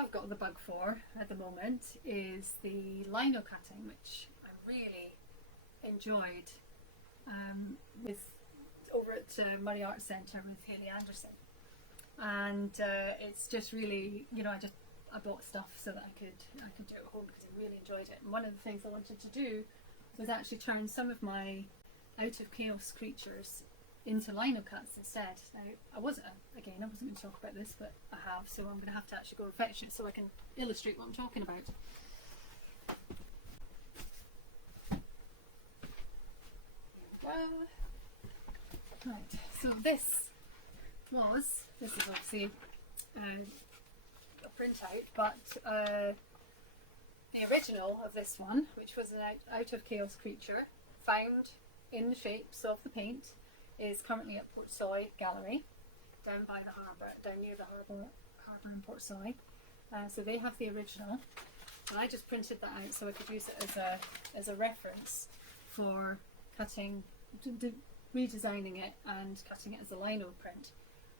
have got the bug for at the moment is the lino cutting, which I really enjoyed with over at Murray Arts Centre with Hayley Anderson. And it's just really, you know, I bought stuff so that I could do it at home because I really enjoyed it. And one of the things I wanted to do was actually turn some of my out of chaos creatures into lino cuts instead. Now, I wasn't going to talk about this, but I have, so I'm going to have to actually go and fetch it so I can illustrate what I'm talking about. Right, so this is obviously a printout, but the original of this one, which was an out of chaos creature found in the shapes of the paint, is currently at Portsoy Gallery, down by the harbour, down near the harbour in Portsoy. So they have the original, and I just printed that out so I could use it as a reference for cutting, redesigning it and cutting it as a lino print.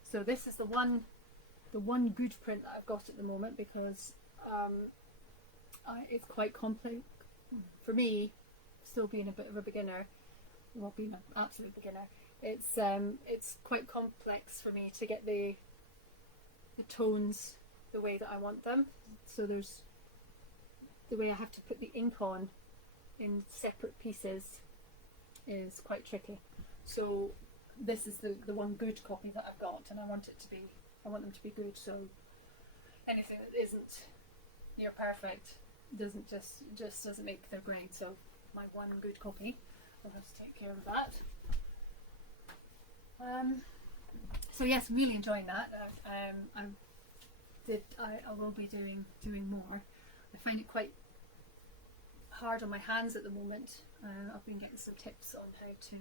So this is the one good print that I've got at the moment, because it's quite complex for me, still being a bit of a beginner, well, being an absolute beginner. It's quite complex for me to get the tones the way that I want them. So there's the way I have to put the ink on in separate pieces is quite tricky. So this is the one good copy that I've got, and I want them to be good. So anything that isn't near perfect doesn't doesn't make their grade. So my one good copy, I'll have to take care of that. So yes, really enjoying that. I will be doing more. I find it quite hard on my hands at the moment. I've been getting some tips on how to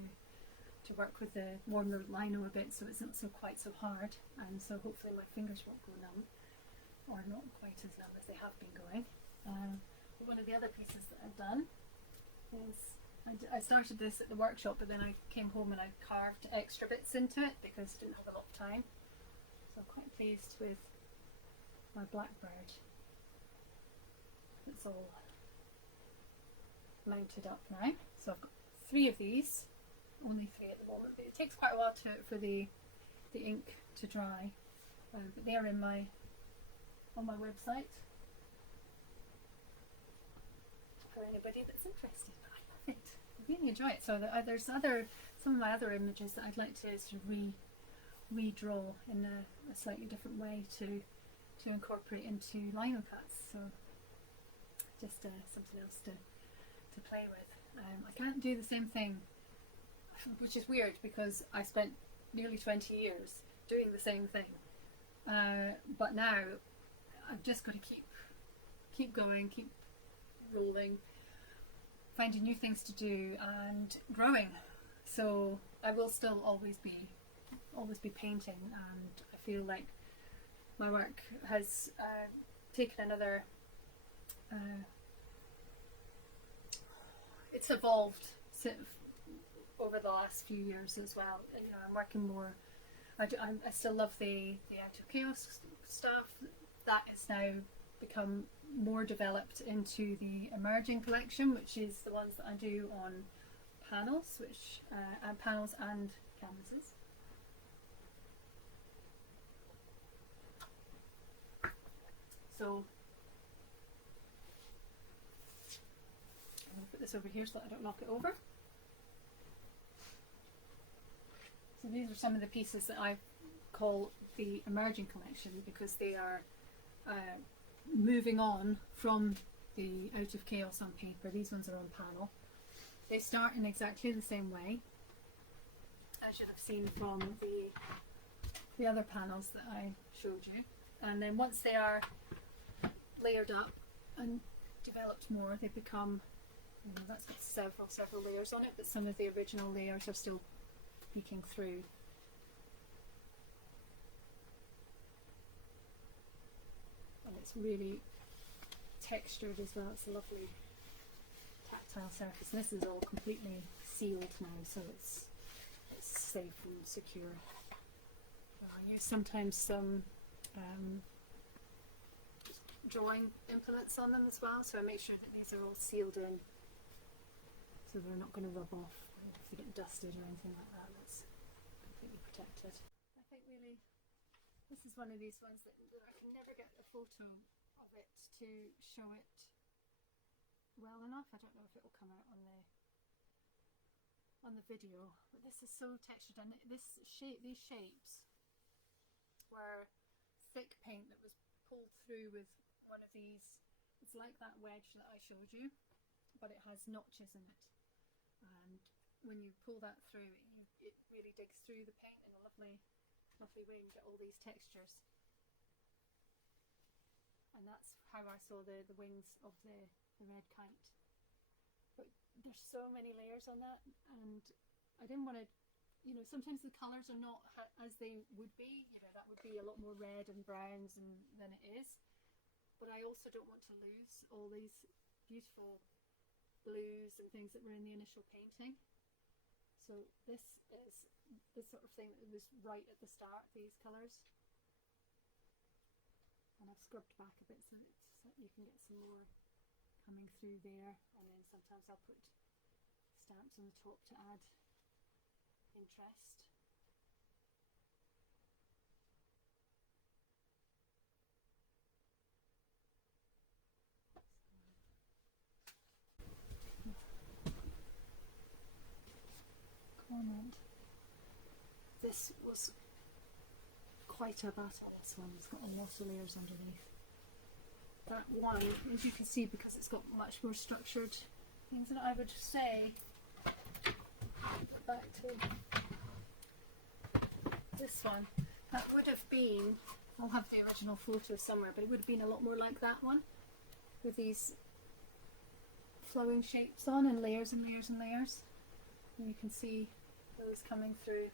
work with the warmer lino a bit, so it's not quite so hard, and so hopefully my fingers won't go numb, or not quite as numb as they have been going. But one of the other pieces that I've done is I started this at the workshop, but then I came home and I carved extra bits into it because I didn't have a lot of time. So I'm quite pleased with my blackbird. It's all mounted up now. So I've got 3 of these, only 3 at the moment, but it takes quite a while for the ink to dry. But they are on my website for anybody that's interested. I love it. I really enjoy it. So there's some of my other images that I'd like to sort of redraw in a slightly different way to incorporate into lino cuts. So just something else to play with. I can't do the same thing, which is weird because I spent nearly 20 years doing the same thing. But now I've just got to keep going, keep rolling, finding new things to do and growing. So I will still always be painting, and I feel like my work has taken another it's evolved sort of over the last few years as well. You know, I'm working more. I still love the out of chaos stuff. That has now become more developed into the emerging collection, which is the ones that I do on panels, panels and canvases. So I'm going to put this over here so that I don't knock it over. So these are some of the pieces that I call the emerging collection, because they are moving on from the out of chaos on paper. These ones are on panel. They start in exactly the same way, as you'd have seen from the other panels that I showed you. And then once they are layered up and developed more, they become, you know, that's got several layers on it, but some of the original layers are still peeking through. And it's really textured as well. It's a lovely tactile surface. And this is all completely sealed now, so it's safe and secure. I use sometimes some drawing implements on them as well, so I make sure that these are all sealed in, so they're not going to rub off if they get dusted or anything like that. That's completely protected. I think really this is one of these ones that I can never get a photo of it to show it well enough. I don't know if it will come out on the video, but this is so textured, and these shapes were thick paint that was pulled through with one of these. It's like that wedge that I showed you, but it has notches in it, and when you pull that through, it really digs through the paint in a lovely way and get all these textures. And that's how I saw the wings of the red kite. But there's so many layers on that, and I didn't want to, you know, sometimes the colours are not as they would be, you know, that would be a lot more red and browns than it is. But I also don't want to lose all these beautiful blues and things that were in the initial painting. So this is the sort of thing that was right at the start, these colours. And I've scrubbed back a bit so you can get some more coming through there, and then sometimes I'll put stamps on the top to add interest. Comment. This was quite a battle, this one. It's got a lot of layers underneath. That one, as you can see, because it's got much more structured things, that I would say, back to this one, that would have been, I'll have the original photo somewhere, but it would have been a lot more like that one, with these flowing shapes on and layers and layers and layers. And you can see those coming through,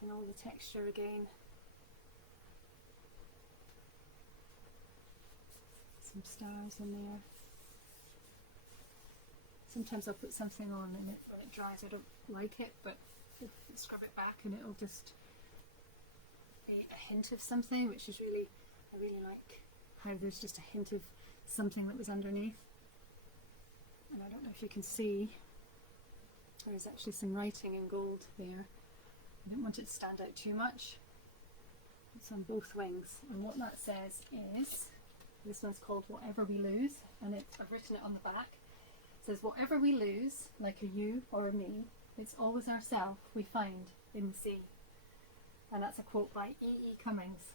and all the texture again. Some stars in there. Sometimes I'll put something on and when it dries I don't like it, but I'll scrub it back and it'll just be a hint of something, which is really, I really like how there's just a hint of something that was underneath. And I don't know if you can see, there's actually some writing in gold there. I didn't want it to stand out too much. It's on both wings, and what that says is, this one's called Whatever We Lose, and I've written it on the back. It says, whatever we lose, like a you or a me, it's always ourself we find in the sea. And that's a quote by E. E. Cummings.